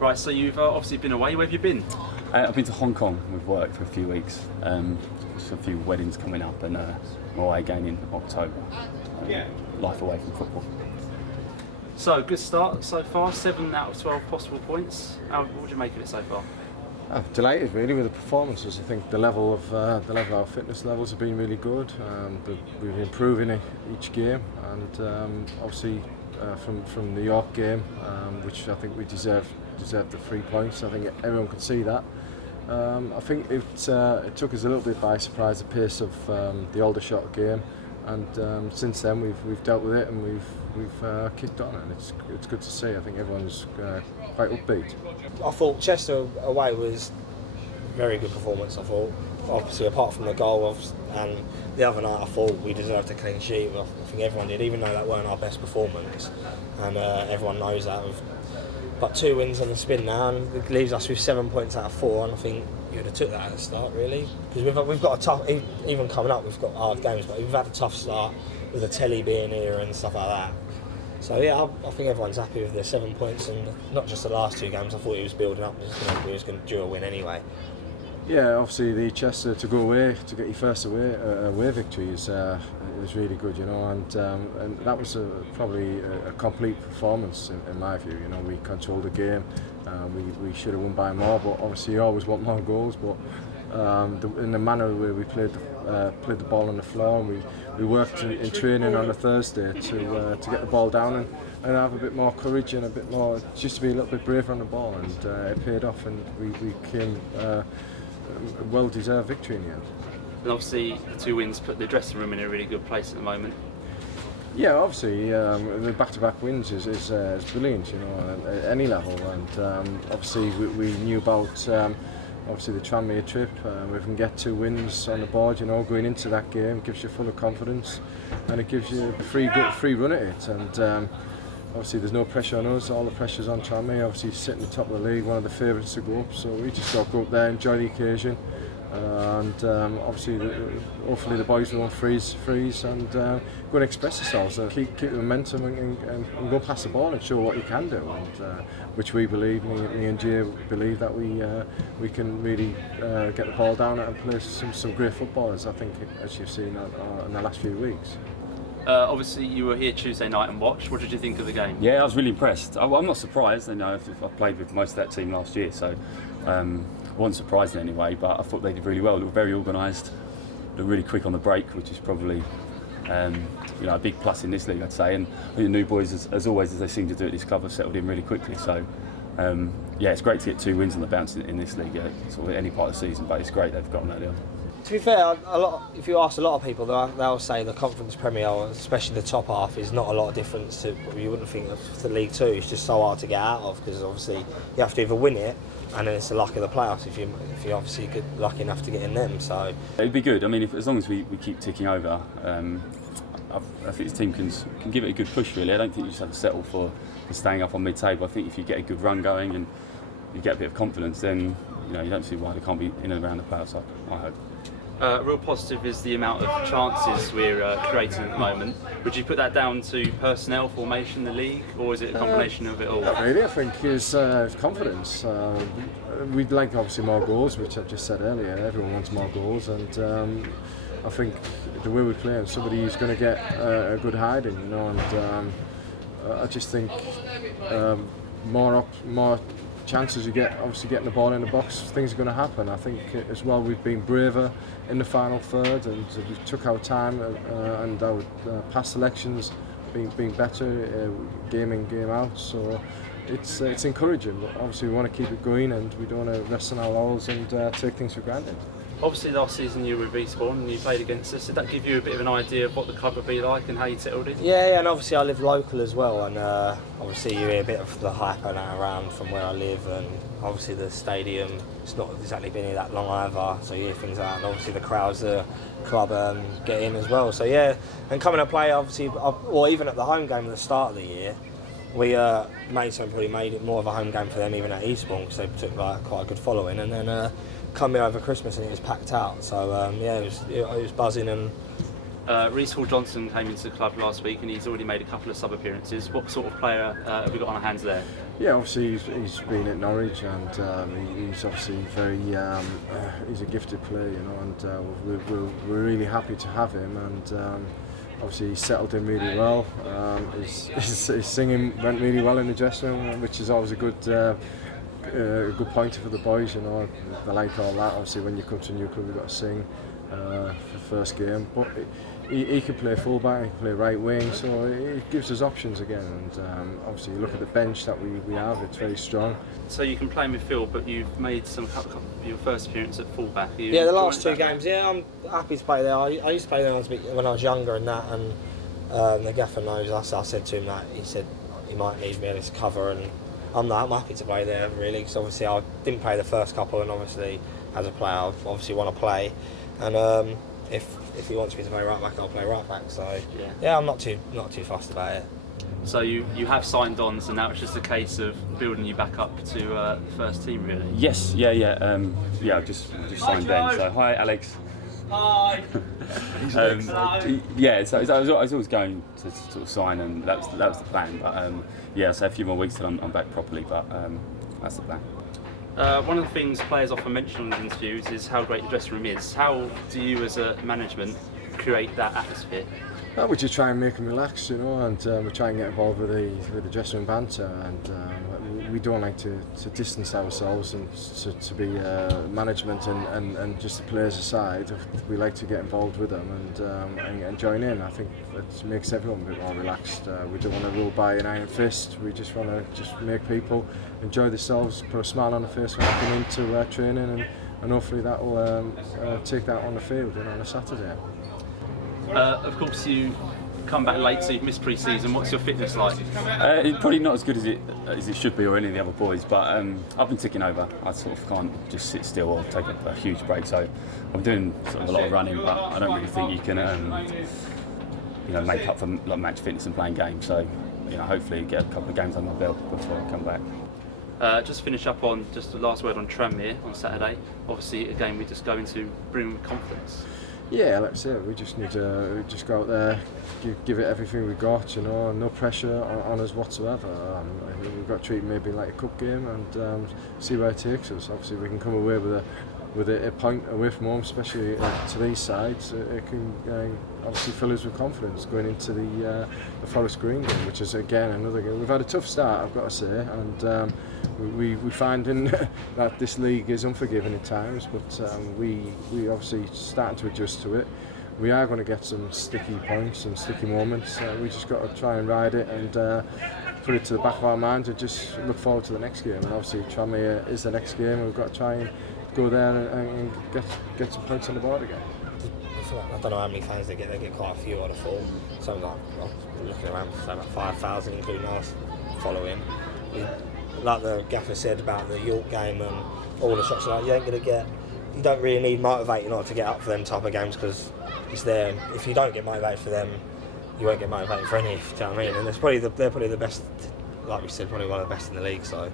Right, so you've obviously been away. Where have you been? I've been to Hong Kong with work for a few weeks. Just a few weddings coming up and my away game in October. Life away from football. So, good start so far, 7 out of 12 possible points. What would you make of it so far? I'm delighted really with the performances. I think the level of our fitness levels have been really good. We've been improving each game, and obviously from the York game, which I think we deserved the 3 points. I think everyone could see that. I think it took us a little bit by surprise, the pace of the Aldershot game, and since then we've dealt with it and we've kicked on, and it's good to see. I think everyone's quite upbeat. I thought Chester away was a very good performance. I thought, obviously, apart from the goal, and the other night, I thought we deserved a clean sheet. I think everyone did, even though that weren't our best performance, and everyone knows that. We've got 2 wins on the spin now, and it leaves us with 7 points out of 4. And I think you would have took that at the start, really, because we've got a tough. Even coming up, we've got hard games, but we've had a tough start with the telly being here and stuff like that. So yeah, I think everyone's happy with the 7 points, and not just the last 2 games. I thought he was building up. He was going to do a win anyway. Yeah, obviously the Chester to go away, to get your first away victory is really good, you know, and that was probably a complete performance in my view. You know, we controlled the game. We should have won by more, but obviously you always want more goals. But in the manner where we played the ball on the floor, and we worked in training on a Thursday to get the ball down and have a bit more courage and a bit more, just to be a little bit braver on the ball, and it paid off, and we came a well-deserved victory in the end. And obviously the 2 wins put the dressing room in a really good place at the moment. Yeah, obviously the back-to-back wins is brilliant, you know, at any level, and obviously we knew about obviously the Tranmere trip. We can get 2 wins on the board, you know, going into that game gives you full of confidence, and it gives you a free run at it. And obviously there's no pressure on us, all the pressure's on Tranmere. Obviously sitting at the top of the league, one of the favourites to go up, so we just got to go up there, enjoy the occasion, and obviously hopefully the boys won't freeze and go and express themselves and keep the momentum and go past the ball and show what you can do, and which we believe, me and Jay believe, that we can really get the ball down and play some great footballers, I think, as you've seen in the last few weeks. Obviously you were here Tuesday night and watched. What did you think of the game? Yeah, I was really impressed. I'm not surprised. You know, I played with most of that team last year, so I wasn't surprised in any way. But I thought they did really well. They were very organised. They were really quick on the break, which is probably a big plus in this league, I'd say. And the new boys, as always, as they seem to do at this club, have settled in really quickly. So yeah, it's great to get 2 wins on the bounce in this league. Sort of any part of the season, but it's great they've gotten early on. To be fair, if you ask a lot of people, they'll say the Conference Premier, especially the top half, is not a lot of difference to what you wouldn't think of the League Two. It's just so hard to get out of, because obviously you have to either win it, and then it's the luck of the playoffs if you obviously get lucky enough to get in them. So it'd be good. I mean, as long as we keep ticking over, I think this team can give it a good push. Really, I don't think you just have to settle for staying up on mid-table. I think if you get a good run going and you get a bit of confidence, then you don't see why they can't be in and around the playoffs. I hope. Real positive is the amount of chances we're creating at the moment. Would you put that down to personnel, formation, the league, or is it a combination of it all? Not really, I think it's confidence. We'd like obviously more goals, which I just said earlier. Everyone wants more goals, and I think the way we play, and somebody who's going to get a good hiding, you know, and I just think more chances you get, obviously getting the ball in the box, things are going to happen. I think as well we've been braver in the final third, and we took our time, and our pass selections being better, game in, game out. So it's encouraging, but obviously we want to keep it going, and we don't want to rest on our laurels and take things for granted. Obviously last season you were with Respawn and you played against us. Did that give you a bit of an idea of what the club would be like and how you settled in? Yeah, and obviously I live local as well, and obviously you hear a bit of the hype around from where I live, and obviously the stadium, it's not exactly been here that long either, so you hear things like that, and obviously the crowds the club get in as well. So yeah, and coming to play, obviously, or even at the home game at the start of the year, we probably made it more of a home game for them even at Eastbourne, because they took quite a good following, and then come here over Christmas and it was packed out. So yeah, it was buzzing. And Reece Hall-Johnson came into the club last week and he's already made a couple of sub-appearances. What sort of player have we got on our hands there? Yeah, obviously he's been at Norwich and he's obviously he's a gifted player, you know, and we're really happy to have him, and obviously he settled in really well. His singing went really well in the dressing room, which is always a good pointer for the boys, you know. They like all that. Obviously when you come to a new club you've got to sing for the first game, but he can play fullback, he can play right wing, so it gives us options again. And obviously you look at the bench that we have, it's very strong. So you can play midfield, but you've made your first appearance at fullback. Yeah, the last 2 games. Yeah, I'm happy to play there. I used to play there when I was younger and that, and the gaffer knows. I said to him that he said he might need me as cover, and I'm happy to play there really, because obviously I didn't play the first couple, and obviously as a player I obviously want to play, and if he wants me to play right back, I'll play right back. So yeah, I'm not too fussed about it. So you have signed on, so now it's just a case of building you back up to the first team, really. Yes, yeah. I just signed then. So hi, Alex. Hi. Yeah, so I was always going to sort of sign, and that was the plan. But yeah, so a few more weeks till I'm back properly. But that's the plan. One of the things players often mention on these interviews is how great the dressing room is. How do you, as a management, create that atmosphere? We just try and make them relax, you know, and we try and get involved with the dressing room banter, and we don't like to distance ourselves and to be management and just the players aside. We like to get involved with them and join in. I think that makes everyone a bit more relaxed. We don't want to rule by an iron fist. We just want to make people enjoy themselves, put a smile on the face when they come into training, and hopefully that will take that on the field, you know, on a Saturday. Of course, you come back late, so you've missed pre-season. What's your fitness like? It's probably not as good as it should be, or any of the other boys, but I've been ticking over. I sort of can't just sit still or take a huge break, so I'm doing sort of a lot of running, but I don't really think you can make up for like match fitness and playing games. So hopefully get a couple of games on my belt before I come back. Just finish up on just the last word on Tranmere on Saturday. Obviously, a game we just go into bring confidence. Yeah, like I say, we just need to just go out there, give it everything we got, you know, no pressure on us whatsoever. We've got to treat it maybe like a cup game and see where it takes us. Obviously, we can come away with a point away from home, especially to these sides. It can obviously fill us with confidence going into the Forest Green game, which is again another game. We've had a tough start, I've got to say, and we find that this league is unforgiving at times, but we obviously starting to adjust to it. We are going to get some sticky points, some sticky moments. We just got to try and ride it and put it to the back of our minds and just look forward to the next game. And obviously Tranmere is the next game. We've got to try and go there and get some points on the board again. I don't know how many fans they get. They get quite a few, I'd have thought. Something like, I'm looking around, so about 5,000, including us following. Like the gaffer said about the York game and all the shots, like you don't really need motivating or to get up for them type of games, because it's there. And if you don't get motivated for them, you won't get motivated for any. Do you know what I mean? And they're probably the best, like we said, probably one of the best in the league. So